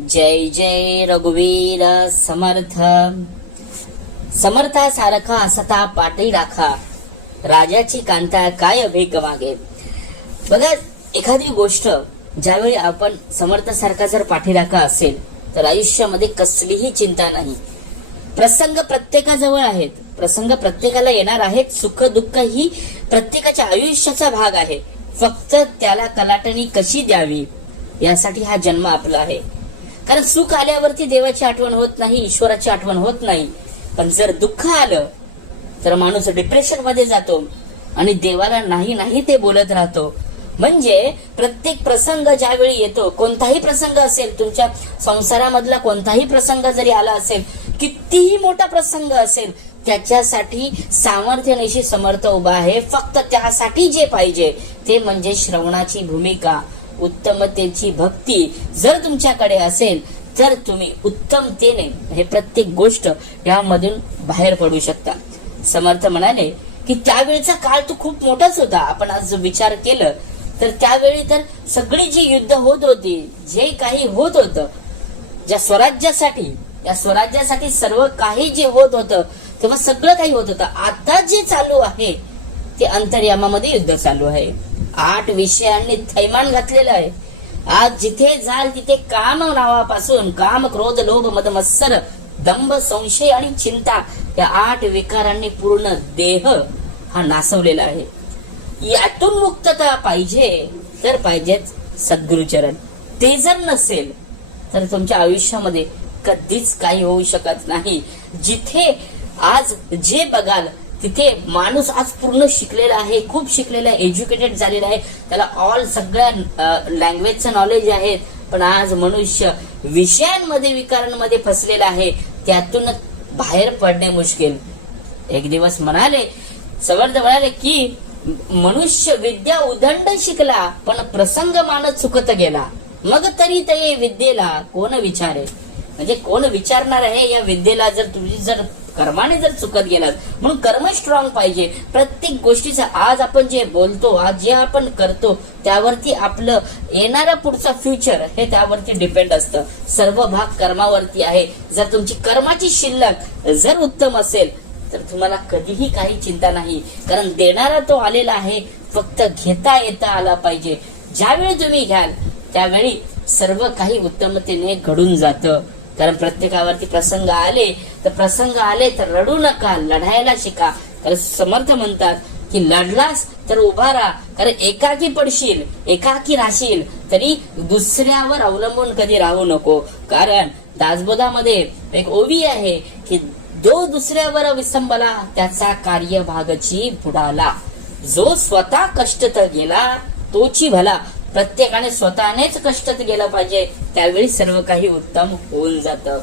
जय जय रघुवीर समर्थ. समर्थासारखा असता पाठी राखा, राजाची कांता काय भेक मागे. बघा, एखादी गोष्ट ज्यावेळी आपण समर्थासारखा जर पाठीराखा असेल तर आयुष्यामध्ये कसलीही चिंता नाही. प्रसंग प्रत्येकाजवळ आहेत, प्रसंग प्रत्येकाला येणार आहेत. सुख दुःख ही प्रत्येकाच्या आयुष्याचा भाग आहे. फक्त त्याला कलाटणी कशी द्यावी यासाठी हा जन्म आपला आहे. कारण सुख आल्यावरती देवाची आठवण होत नाही, ईश्वराची आठवण होत नाही. पण जर दुःख आलं तर माणूस डिप्रेशन मध्ये जातो आणि देवाला नाही नाही ते बोलत राहतो. म्हणजे प्रत्येक प्रसंग ज्यावेळी येतो, कोणताही प्रसंग असेल, तुमच्या संसारामधला कोणताही प्रसंग जरी आला असेल, कितीही मोठा प्रसंग असेल, त्याच्यासाठी सामर्थ्यनिशी समर्थ उभा आहे. फक्त त्यासाठी जे पाहिजे ते म्हणजे श्रवणाची भूमिका, उत्तमतेची भक्ती जर तुमच्याकडे असेल तर तुम्ही उत्तमतेने हे प्रत्येक गोष्ट यामधून बाहेर पडू शकता. समर्थ म्हणाले की त्यावेळचा काळ तो खूप मोठाच होता. आपण आज जो विचार केलं तर त्यावेळी तर सगळी जी युद्ध होत होती, जे काही होत होतं, ज्या स्वराज्यासाठी, या स्वराज्यासाठी सर्व काही जे होत होतं तेव्हा सगळं काही होत होतं. आता जे चालू आहे ते अंतर्यामामध्ये युद्ध चालू आहे. 8 विषयांनी थैमान घातलेलं आहे. आज जिथे जाल तिथे काम नावापासून काम, क्रोध, लोभ, मद, मत्सर, दंभ, संशय आणि चिंता या 8 विकारांनी पूर्ण देह हा नासवलेला आहे. यातून मुक्तता पाहिजे तर पाहिजेच सद्गुरुचरण. ते जर नसेल तर तुमच्या आयुष्यामध्ये कधीच काही होऊ शकत नाही. जिथे आज जे बघाल तिथे माणूस आज पूर्ण शिकलेला आहे, खूप शिकलेला आहे, एज्युकेटेड झालेला आहे, त्याला ऑल सगळ्या लँग्वेजचं नॉलेज आहे. पण आज मनुष्य विषयांमध्ये, विकारांमध्ये फसलेला आहे. त्यातून बाहेर पडणे मुश्किल. एक दिवस म्हणाले, समर्थ म्हणाले की मनुष्य विद्या उदंड शिकला, पण प्रसंग मानत चुकत गेला. मग तरी ते विद्येला कोण विचारे. म्हणजे कोण विचारणार आहे या विद्येला जर तुम्ही जर कर्माने जर चुकत गेलात. म्हणून कर्म स्ट्रॉंग पाहिजे प्रत्येक गोष्टीचा. आज आपण जे बोलतो, आज जे आपण करतो, त्यावरती आपलं येणारा पुढचा फ्युचर हे त्यावरती डिपेंड असतं. सर्व भाग कर्मावरती आहे. जर तुमची कर्माची शिल्लक जर उत्तम असेल तर तुम्हाला कधीही काही चिंता नाही. कारण देणारा तो आलेला आहे, फक्त घेता येता आला पाहिजे. ज्यावेळी तुम्ही घ्याल त्यावेळी सर्व काही उत्तमतेने घडून जातं. कारण प्रत्येकावरती प्रसंग आले तर रडू नका, लढायला शिका. कारण समर्थ म्हणतात की लढलास तर उभा राहा. कारण एकाकी पडशील, एकाकी राहशील तरी दुसऱ्यावर अवलंबून कधी राहू नको. कारण दासबोधामध्ये एक ओवी आहे की जो दुसऱ्यावर विसंबला त्याचा कार्यभागची बुडाला. जो स्वतः कष्टत गेला तोची भला. प्रत्येकाने स्वतःनेच कष्टात गेलं पाहिजे, त्यावेळी सर्व काही उत्तम होऊन जातं.